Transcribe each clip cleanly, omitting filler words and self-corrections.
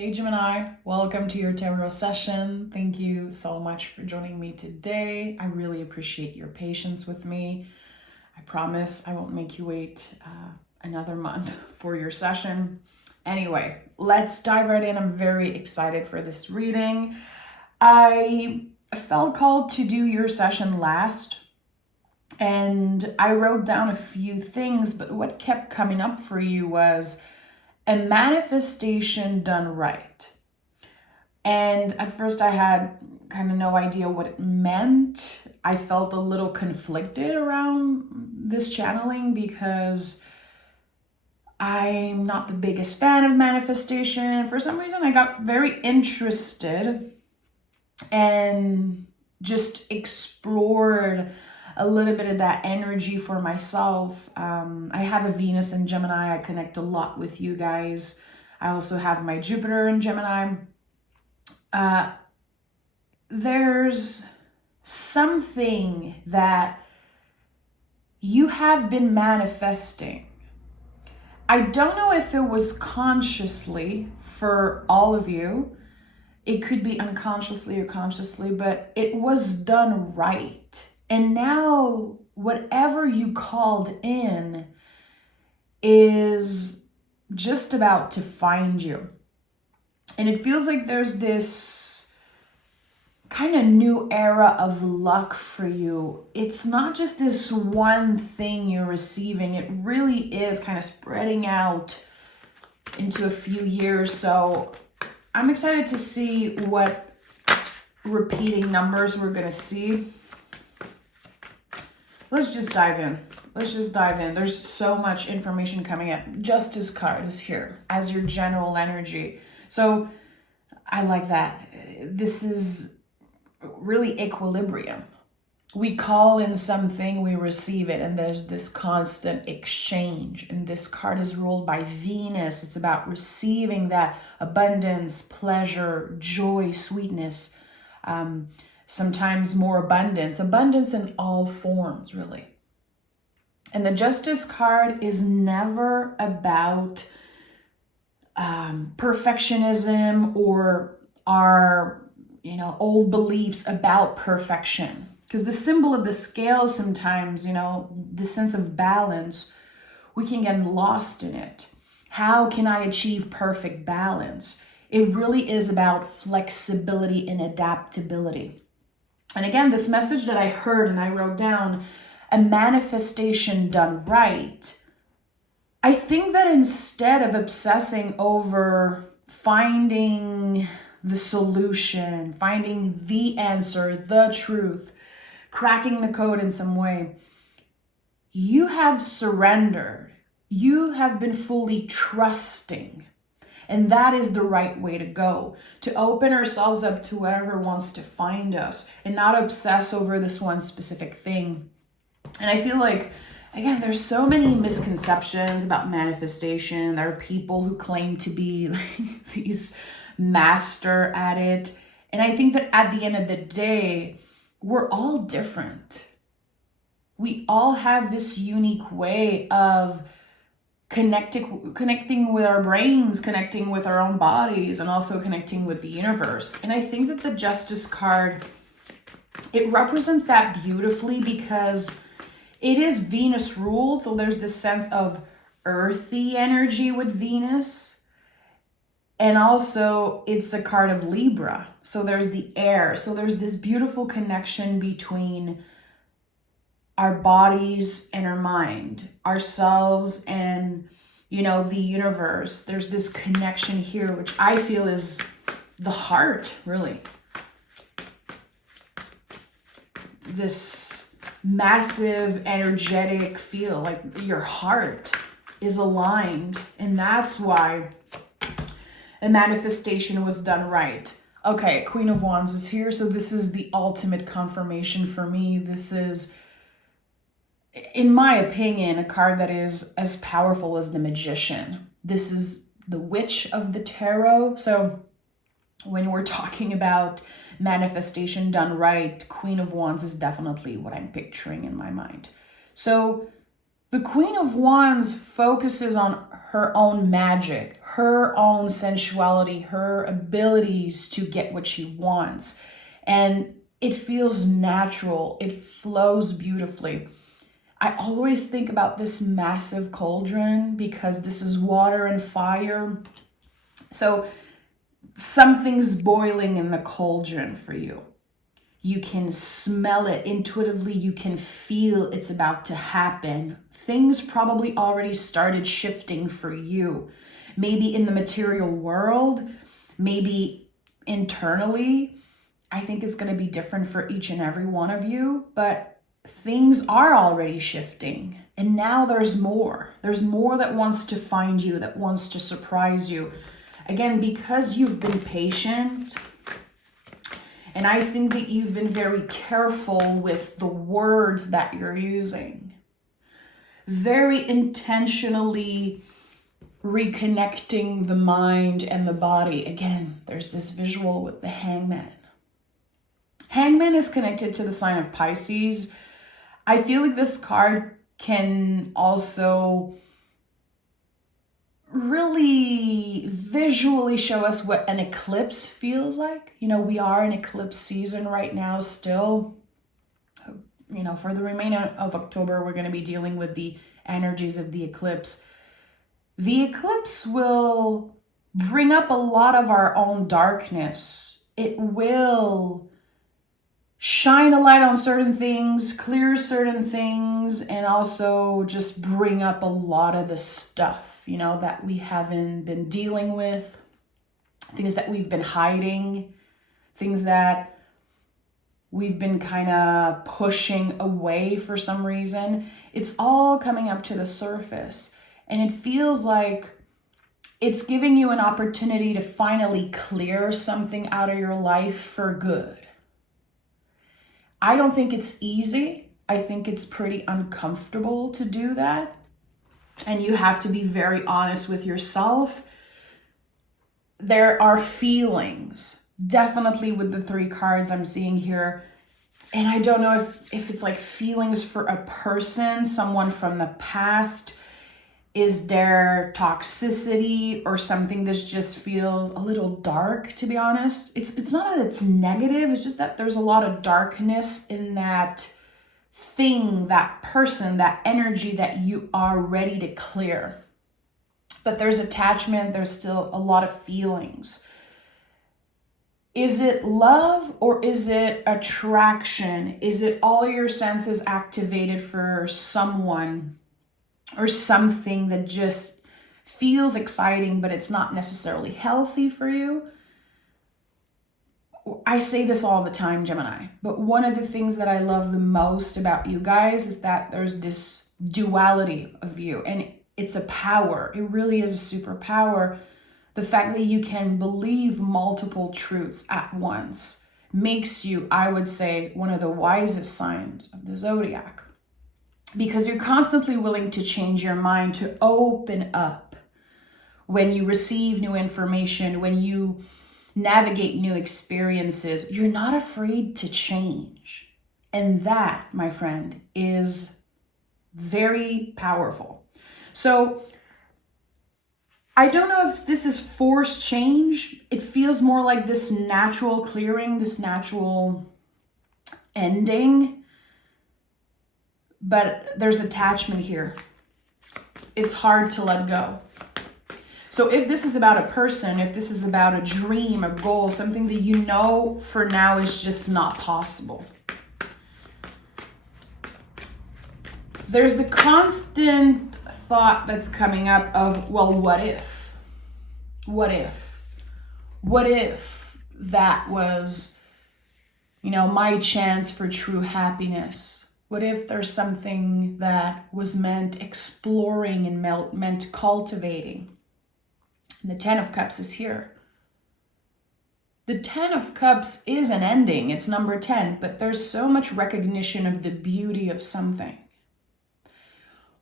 Hey Gemini, welcome to your tarot session. Thank you so much for joining me today. I really appreciate your patience with me. I promise I won't make you wait another month for your session. Anyway, let's dive right in. I'm very excited for this reading. I felt called to do your session last, and I wrote down a few things, but what kept coming up for you was a manifestation done right. And at first I had kind of no idea what it meant. I felt a little conflicted around this channeling because I'm not the biggest fan of manifestation. For some reason, I got very interested and just explored a little bit of that energy for myself. I have a Venus in Gemini. I connect a lot with you guys. I also have my Jupiter in Gemini. There's something that you have been manifesting. I don't know if it was consciously for all of you. It could be unconsciously or consciously, but it was done right. And now whatever you called in is just about to find you. And it feels like there's this kind of new era of luck for you. It's not just this one thing you're receiving. It really is kind of spreading out into a few years. So I'm excited to see what repeating numbers we're going to see. Let's just dive in. There's so much information coming up. Justice card is here as your general energy. So I like that. This is really equilibrium. We call in something, we receive it, and there's this constant exchange. And this card is ruled by Venus. It's about receiving that abundance, pleasure, joy, sweetness, sometimes more abundance in all forms, really. And the Justice card is never about perfectionism or our old beliefs about perfection. Because the symbol of the scale sometimes, the sense of balance, we can get lost in it. How can I achieve perfect balance? It really is about flexibility and adaptability. And again, this message that I heard and I wrote down, a manifestation done right. I think that instead of obsessing over finding the solution, finding the answer, the truth, cracking the code in some way, you have surrendered. You have been fully trusting. And that is the right way to go, to open ourselves up to whatever wants to find us and not obsess over this one specific thing. And I feel like, again, there's so many misconceptions about manifestation. There are people who claim to be these master at it. And I think that at the end of the day, we're all different. We all have this unique way of connecting with our brains, connecting with our own bodies, and also connecting with the universe. And I think that the Justice card, it represents that beautifully because it is Venus ruled. So there's this sense of earthy energy with Venus. And also it's a card of Libra. So there's the air. So there's this beautiful connection between our bodies and our mind, ourselves and, the universe. There's this connection here, which I feel is the heart, really. This massive, energetic feel, like your heart is aligned. And that's why a manifestation was done right. Okay, Queen of Wands is here. So this is the ultimate confirmation for me. This is, in my opinion, a card that is as powerful as the Magician. This is the Witch of the Tarot. So when we're talking about manifestation done right, Queen of Wands is definitely what I'm picturing in my mind. So The Queen of Wands focuses on her own magic, her own sensuality, her abilities to get what she wants. And it feels natural. It flows beautifully. I always think about this massive cauldron because this is water and fire. So something's boiling in the cauldron for you. You can smell it intuitively. You can feel it's about to happen. Things probably already started shifting for you. Maybe in the material world, maybe internally. I think it's going to be different for each and every one of you, but things are already shifting. And now there's more. There's more that wants to find you, that wants to surprise you. Again, because you've been patient, and I think that you've been very careful with the words that you're using. Very intentionally reconnecting the mind and the body. Again, there's this visual with the hangman. Hangman is connected to the sign of Pisces. I feel like this card can also really visually show us what an eclipse feels like. You know, we are in eclipse season right now still. You know, for the remainder of October, we're going to be dealing with the energies of the eclipse. The eclipse will bring up a lot of our own darkness. It will shine a light on certain things, clear certain things, and also just bring up a lot of the stuff, you know, that we haven't been dealing with, things that we've been hiding, things that we've been kind of pushing away for some reason. It's all coming up to the surface, and it feels like it's giving you an opportunity to finally clear something out of your life for good. I don't think it's easy. I think it's pretty uncomfortable to do that. And you have to be very honest with yourself. There are feelings, definitely with the 3 cards I'm seeing here. And I don't know if it's like feelings for a person, someone from the past. Is there toxicity or something that just feels a little dark, to be honest? It's not that it's negative, it's just that there's a lot of darkness in that thing, that person, that energy that you are ready to clear. But there's attachment, there's still a lot of feelings. Is it love or is it attraction? Is it all your senses activated for someone or something that just feels exciting, but it's not necessarily healthy for you? I say this all the time, Gemini, but one of the things that I love the most about you guys is that there's this duality of you, and it's a power. It really is a superpower. The fact that you can believe multiple truths at once makes you, I would say, one of the wisest signs of the zodiac. Because you're constantly willing to change your mind, to open up when you receive new information, when you navigate new experiences. You're not afraid to change. And that, my friend, is very powerful. So I don't know if this is forced change. It feels more like this natural clearing, this natural ending. But there's attachment here. It's hard to let go. So if this is about a person, if this is about a dream, a goal, something that you know for now is just not possible, there's the constant thought that's coming up of, well, what if? What if? What if that was, you know, my chance for true happiness? What if there's something that was meant exploring and meant cultivating? And the 10 of Cups is here. The 10 of Cups is an ending. It's number 10, but there's so much recognition of the beauty of something.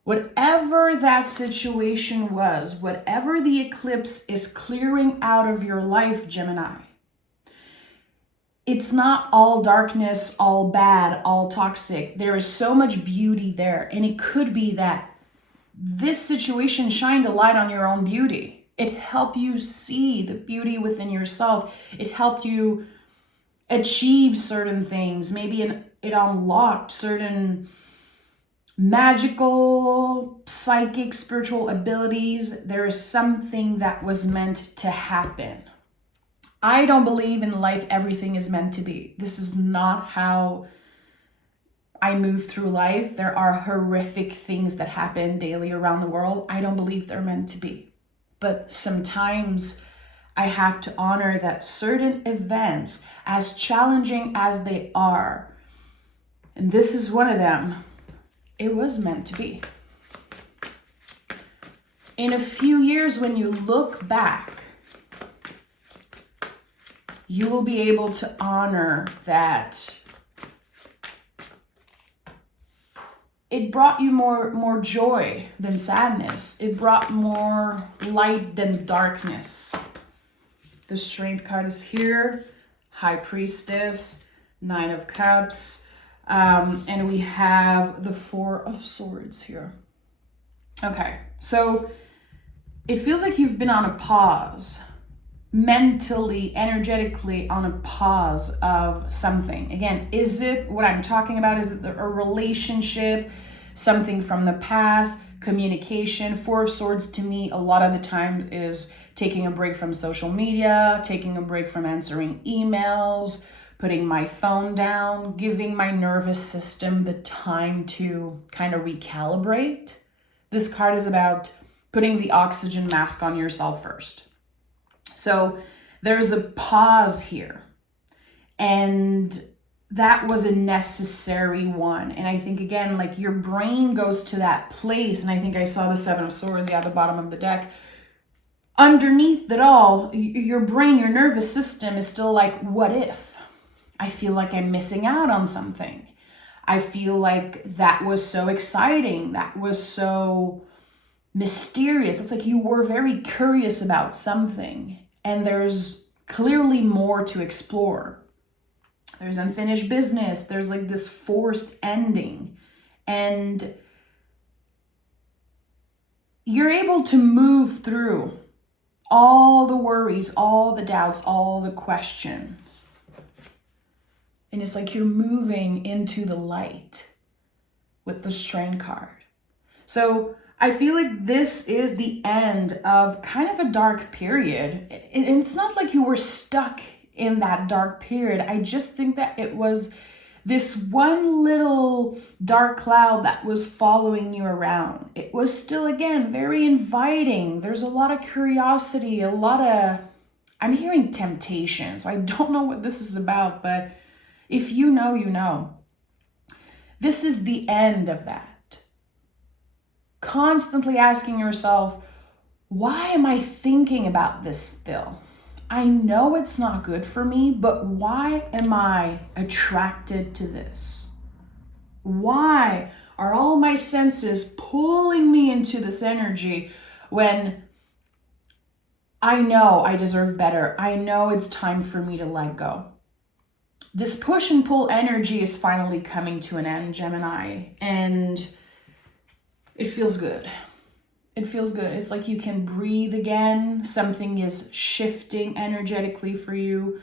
Whatever that situation was, whatever the eclipse is clearing out of your life, Gemini, it's not all darkness, all bad, all toxic. There is so much beauty there. And it could be that this situation shined a light on your own beauty. It helped you see the beauty within yourself. It helped you achieve certain things. Maybe it unlocked certain magical, psychic, spiritual abilities. There is something that was meant to happen. I don't believe in life everything is meant to be. This is not how I move through life. There are horrific things that happen daily around the world. I don't believe they're meant to be. But sometimes I have to honor that certain events, as challenging as they are, and this is one of them, it was meant to be. In a few years, when you look back, you will be able to honor that it brought you more joy than sadness. It brought more light than darkness. The Strength card is here. High Priestess, Nine of Cups. And we have the Four of Swords here. Okay, so it feels like you've been on a pause. Mentally, energetically on a pause of something. Again, is it what I'm talking about? Is it a relationship, something from the past, communication? Four of Swords to me a lot of the time is taking a break from social media, taking a break from answering emails, putting my phone down, giving my nervous system the time to kind of recalibrate. This card is about putting the oxygen mask on yourself first. So there's a pause here, and that was a necessary one. And I think, again, like your brain goes to that place, and I think I saw the Seven of Swords, at the bottom of the deck. Underneath it all, your brain, your nervous system is still like, what if? I feel like I'm missing out on something. I feel like that was so exciting. That was so mysterious. It's like you were very curious about something. And there's clearly more to explore. There's unfinished business. There's like this forced ending. And you're able to move through all the worries, all the doubts, all the questions. And it's like you're moving into the light with the Strength card. So I feel like this is the end of kind of a dark period. And it's not like you were stuck in that dark period. I just think that it was this one little dark cloud that was following you around. It was still, again, very inviting. There's a lot of curiosity, I'm hearing temptation. So I don't know what this is about, but if you know, you know. This is the end of that. Constantly asking yourself, why am I thinking about this still? I know it's not good for me, but why am I attracted to this? Why are all my senses pulling me into this energy when I know I deserve better? I know it's time for me to let go. This push and pull energy is finally coming to an end, Gemini, and it feels good. It feels good. It's like you can breathe again. Something is shifting energetically for you.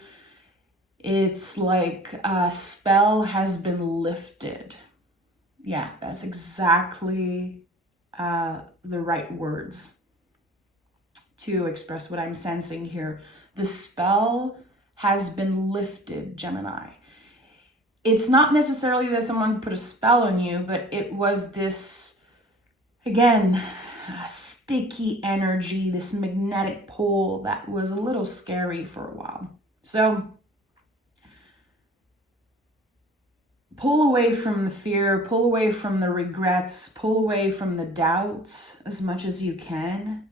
It's like a spell has been lifted. Yeah, that's exactly the right words to express what I'm sensing here. The spell has been lifted, Gemini. It's not necessarily that someone put a spell on you, but it was this, again, sticky energy, this magnetic pull that was a little scary for a while. So pull away from the fear, pull away from the regrets, pull away from the doubts as much as you can,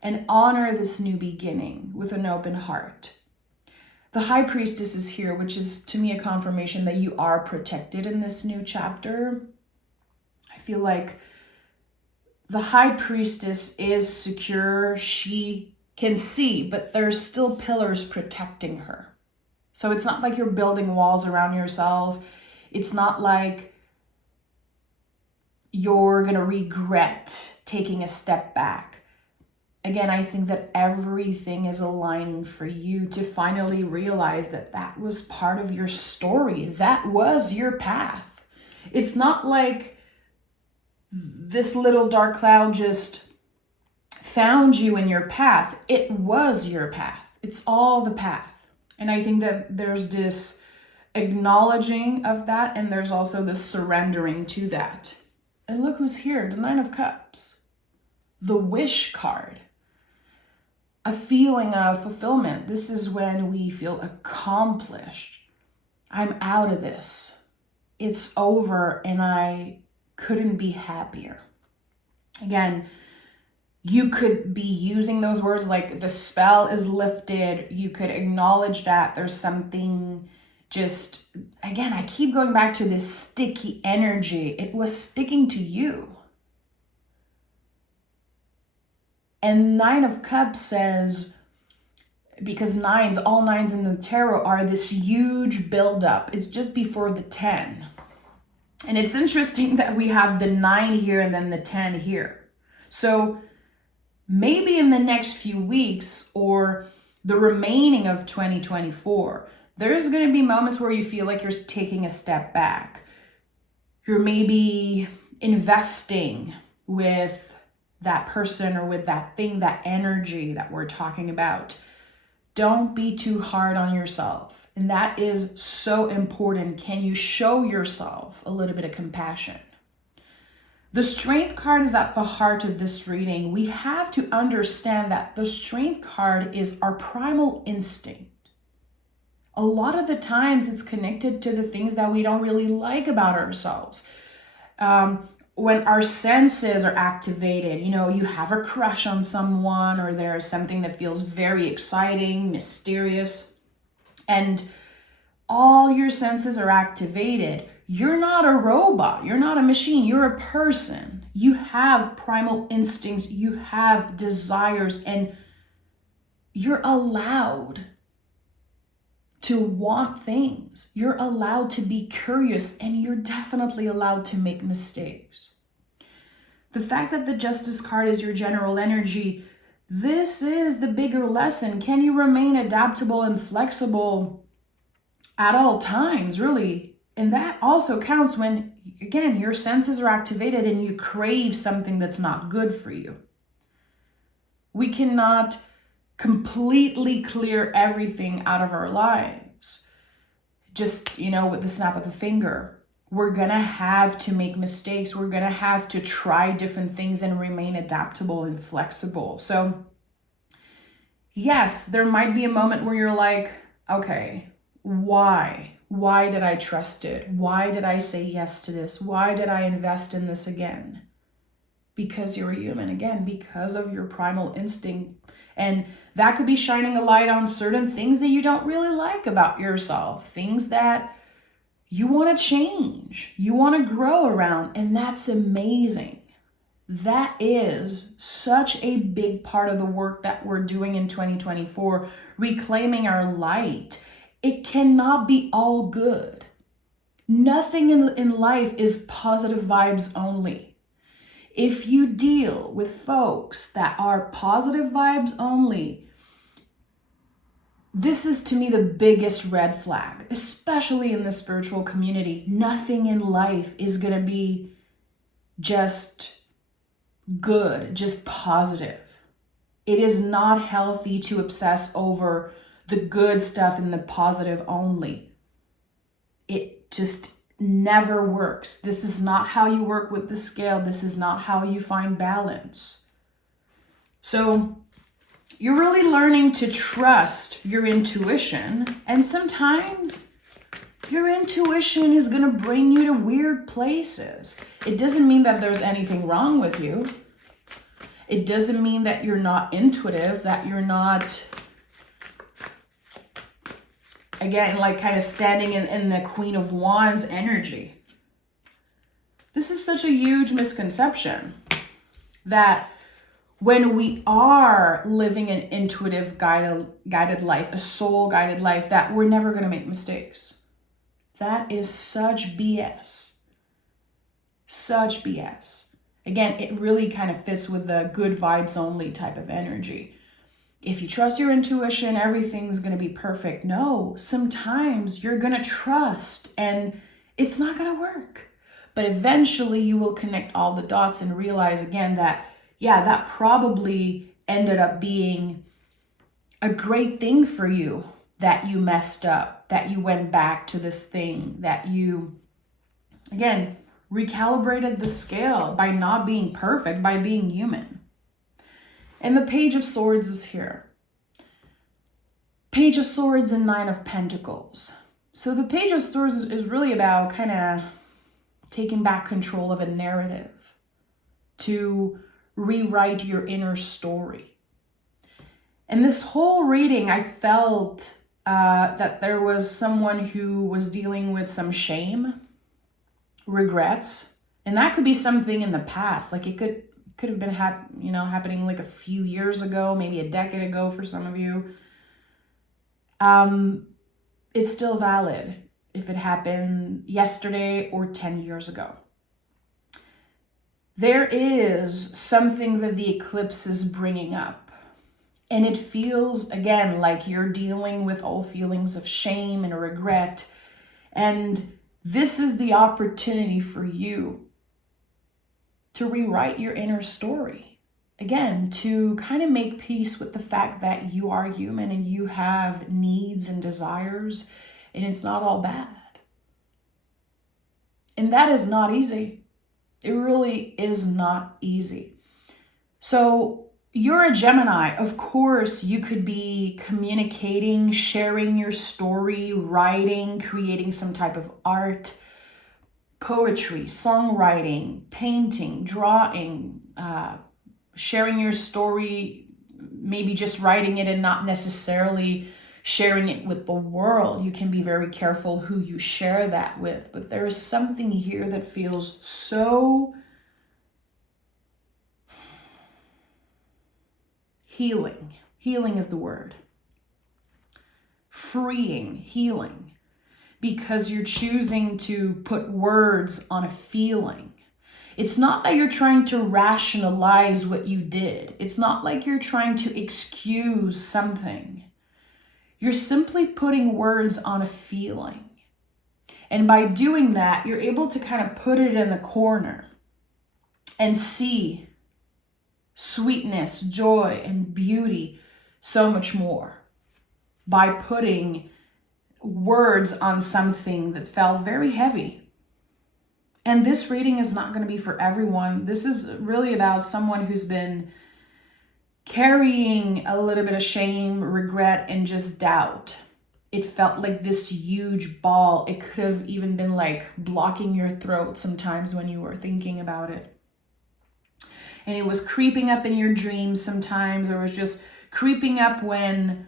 and honor this new beginning with an open heart. The High Priestess is here, which is to me a confirmation that you are protected in this new chapter. I feel like the High Priestess is secure. She can see, but there's still pillars protecting her. So it's not like you're building walls around yourself. It's not like you're going to regret taking a step back. Again, I think that everything is aligning for you to finally realize that that was part of your story. That was your path. It's not like this little dark cloud just found you in your path. It was your path. It's all the path. And I think that there's this acknowledging of that, and there's also this surrendering to that. And look who's here, the Nine of Cups, the wish card. A feeling of fulfillment. This is when we feel accomplished. I'm out of this. It's over, and I couldn't be happier. Again, you could be using those words like the spell is lifted. You could acknowledge that there's something just, again, I keep going back to this sticky energy. It was sticking to you. And Nine of Cups says, because all nines in the tarot are this huge buildup. It's just before the 10. And it's interesting that we have the 9 here and then the 10 here. So maybe in the next few weeks or the remaining of 2024, there's going to be moments where you feel like you're taking a step back. You're maybe investing with that person or with that thing, that energy that we're talking about. Don't be too hard on yourself. And that is so important. Can you show yourself a little bit of compassion? The Strength card is at the heart of this reading. We have to understand that the Strength card is our primal instinct. A lot of the times it's connected to the things that we don't really like about ourselves. When our senses are activated, you have a crush on someone, or there's something that feels very exciting, mysterious, and all your senses are activated. You're not a robot. You're not a machine. You're a person. You have primal instincts. You have desires, and you're allowed to want things. You're allowed to be curious, and you're definitely allowed to make mistakes. The fact that the Justice card is your general energy, this is the bigger lesson. Can you remain adaptable and flexible at all times, really? And that also counts when, again, your senses are activated and you crave something that's not good for you. We cannot completely clear everything out of our lives. Just, with the snap of a finger. We're going to have to make mistakes. We're going to have to try different things and remain adaptable and flexible. So, yes, there might be a moment where you're like, okay, why? Why did I trust it? Why did I say yes to this? Why did I invest in this again? Because you're a human, again, because of your primal instinct. And that could be shining a light on certain things that you don't really like about yourself, things that you want to change, you want to grow around, and that's amazing. That is such a big part of the work that we're doing in 2024, reclaiming our light. It cannot be all good. Nothing in life is positive vibes only. If you deal with folks that are positive vibes only, this is to me the biggest red flag, especially in the spiritual community. Nothing in life is going to be just good, just positive. It is not healthy to obsess over the good stuff and the positive only. It just never works. This is not how you work with the scale. This is not how you find balance. So you're really learning to trust your intuition, and sometimes your intuition is going to bring you to weird places. It doesn't mean that there's anything wrong with you. It doesn't mean that you're not intuitive, that you're not, again, like kind of standing in the Queen of Wands energy. This is such a huge misconception that when we are living an intuitive guided life, a soul guided life, that we're never going to make mistakes. That is such BS. Such BS. Again, it really kind of fits with the good vibes only type of energy. If you trust your intuition, everything's going to be perfect. No, sometimes you're going to trust and it's not going to work. But eventually you will connect all the dots and realize again that, yeah, that probably ended up being a great thing for you, that you messed up, that you went back to this thing, that you, again, recalibrated the scale by not being perfect, by being human. And the Page of Swords is here. Page of Swords and Nine of Pentacles. So the Page of Swords is really about kind of taking back control of a narrative, to rewrite your inner story. And this whole reading, I felt that there was someone who was dealing with some shame, regrets, and that could be something in the past. Like it could have been happening like a few years ago, maybe a decade ago for some of you. It's still valid if it happened yesterday or 10 years ago. There is something that the eclipse is bringing up. And it feels, again, like you're dealing with all feelings of shame and regret. And this is the opportunity for you to rewrite your inner story. Again, to kind of make peace with the fact that you are human and you have needs and desires, and it's not all bad. And that is not easy. It really is not easy. So you're a Gemini. Of course, you could be communicating, sharing your story, writing, creating some type of art, poetry, songwriting, painting, drawing, sharing your story, maybe just writing it and not necessarily sharing it with the world. You can be very careful who you share that with. But there is something here that feels so healing. Healing is the word. Freeing, healing. Because you're choosing to put words on a feeling. It's not that you're trying to rationalize what you did. It's not like you're trying to excuse something. You're simply putting words on a feeling. And by doing that, you're able to kind of put it in the corner and see sweetness, joy, and beauty so much more by putting words on something that felt very heavy. And this reading is not going to be for everyone. This is really about someone who's been carrying a little bit of shame, regret, and just doubt. It felt like this huge ball. It could have even been like blocking your throat sometimes when you were thinking about it. And it was creeping up in your dreams sometimes, or it was just creeping up when,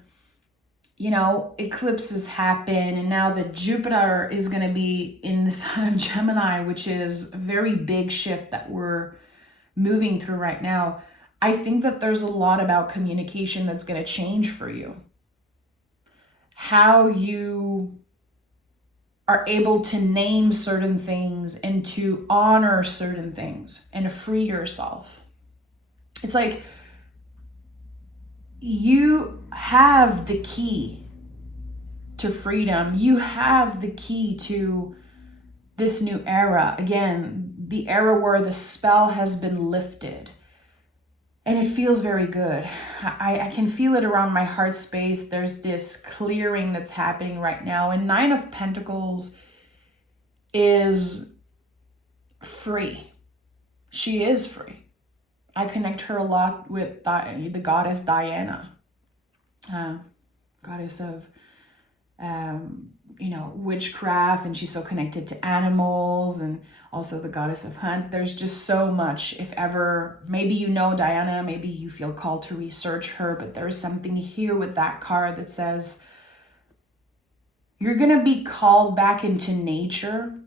eclipses happen. And now that Jupiter is going to be in the sign of Gemini, which is a very big shift that we're moving through right now. I think that there's a lot about communication that's going to change for you. How you are able to name certain things and to honor certain things and to free yourself. It's like you have the key to freedom. You have the key to this new era. Again, the era where the spell has been lifted. And it feels very good. I can feel it around my heart space. There's this clearing that's happening right now. And Nine of Pentacles is free. She is free. I connect her a lot with the goddess Diana, goddess of, witchcraft, and she's so connected to animals, and also the goddess of hunt. There's just so much. If ever, maybe you know Diana, maybe you feel called to research her, but there is something here with that card that says you're going to be called back into nature.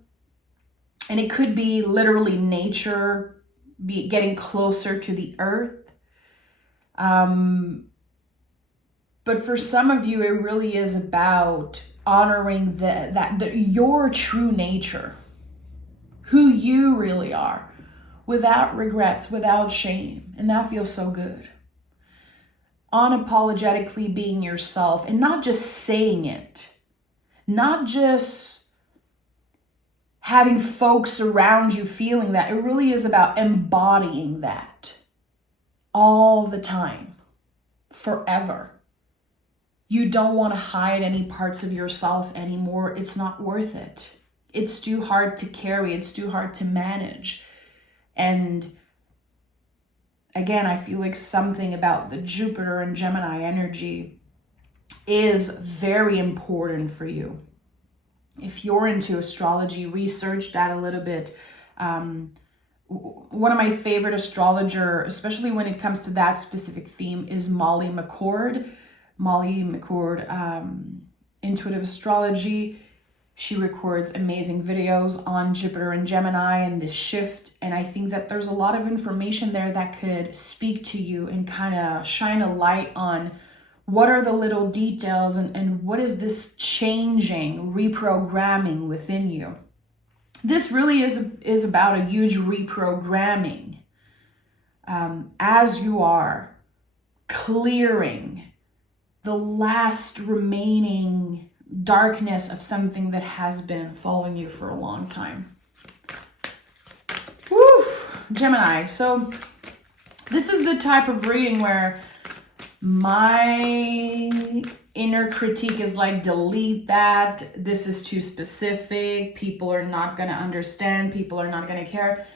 And it could be literally nature, be getting closer to the earth. But for some of you, it really is about honoring your true nature, who you really are, without regrets, without shame. And that feels so good. Unapologetically being yourself and not just saying it, not just having folks around you feeling that. It really is about embodying that all the time, forever. You don't want to hide any parts of yourself anymore. It's not worth it. It's too hard to carry. It's too hard to manage. And again, I feel like something about the Jupiter and Gemini energy is very important for you. If you're into astrology, research that a little bit. One of my favorite astrologer, especially when it comes to that specific theme, is Molly McCord. Molly McCord, Intuitive Astrology. She records amazing videos on Jupiter and Gemini and this shift. And I think that there's a lot of information there that could speak to you and kind of shine a light on what are the little details and what is this changing, reprogramming within you. This really is about a huge reprogramming as you are clearing the last remaining darkness of something that has been following you for a long time. Woo! Gemini. So this is the type of reading where my inner critique is like, delete that. This is too specific. People are not going to understand. People are not going to care.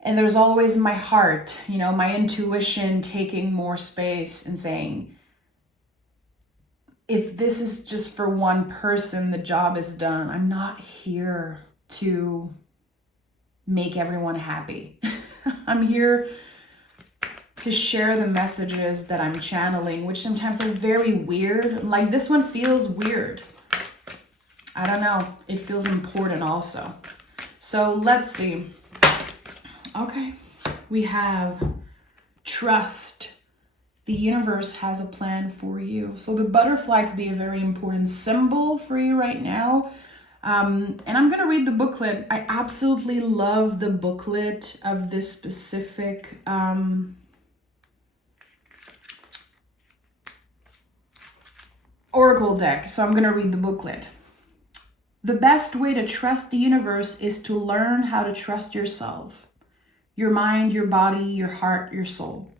And there's always my heart, my intuition taking more space and saying, if this is just for one person, the job is done. I'm not here to make everyone happy. I'm here to share the messages that I'm channeling, which sometimes are very weird. Like this one feels weird. I don't know. It feels important also. So let's see. Okay. We have trust. The universe has a plan for you. So the butterfly could be a very important symbol for you right now. And I'm going to read the booklet. I absolutely love the booklet of this specific oracle deck. So I'm going to read the booklet. The best way to trust the universe is to learn how to trust yourself, your mind, your body, your heart, your soul.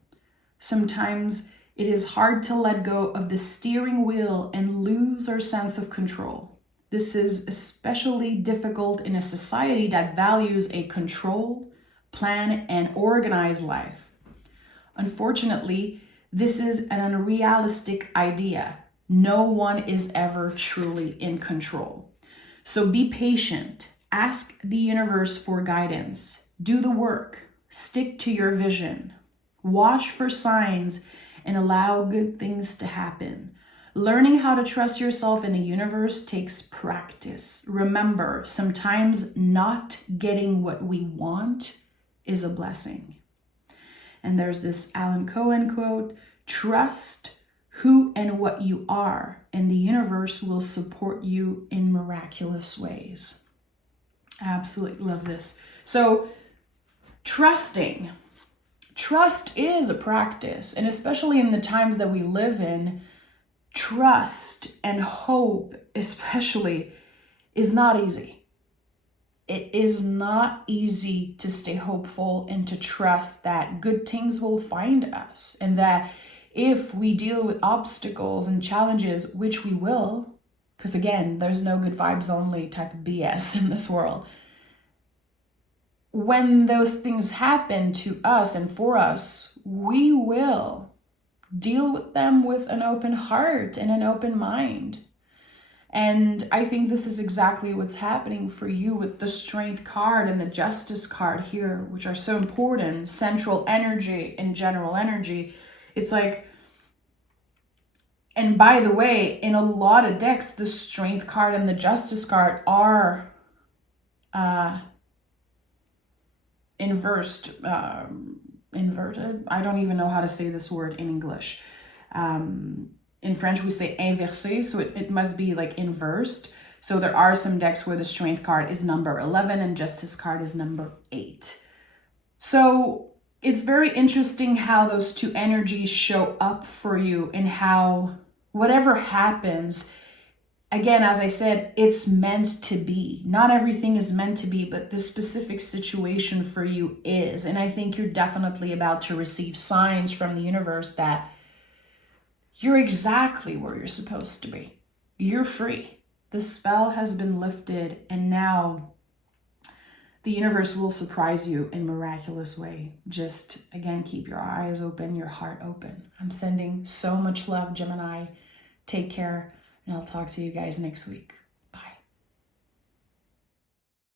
Sometimes it is hard to let go of the steering wheel and lose our sense of control. This is especially difficult in a society that values a control, plan, and organized life. Unfortunately, this is an unrealistic idea. No one is ever truly in control. So be patient. Ask the universe for guidance. Do the work. Stick to your vision. Watch for signs and allow good things to happen. Learning how to trust yourself in the universe takes practice. Remember, sometimes not getting what we want is a blessing. And there's this Alan Cohen quote, trust who and what you are, and the universe will support you in miraculous ways. I absolutely love this. So trusting. Trust is a practice, and especially in the times that we live in, trust and hope especially is not easy. It is not easy to stay hopeful and to trust that good things will find us, and that if we deal with obstacles and challenges, which we will, because again, there's no good vibes only type of BS in this world, when those things happen to us and for us, we will deal with them with an open heart and an open mind. And I think this is exactly what's happening for you with the Strength card and the Justice card here, which are so important. Central energy and general energy. It's like, and by the way, in a lot of decks, the Strength card and the Justice card are inverted. I don't even know how to say this word in English. In French, we say inversé, so it must be like inversed. So there are some decks where the Strength card is number 11 and Justice card is number 8. So it's very interesting how those two energies show up for you and how whatever happens, again, as I said, it's meant to be. Not everything is meant to be, but this specific situation for you is. And I think you're definitely about to receive signs from the universe that you're exactly where you're supposed to be. You're free. The spell has been lifted, and now the universe will surprise you in a miraculous way. Just, again, keep your eyes open, your heart open. I'm sending so much love, Gemini. Take care, and I'll talk to you guys next week.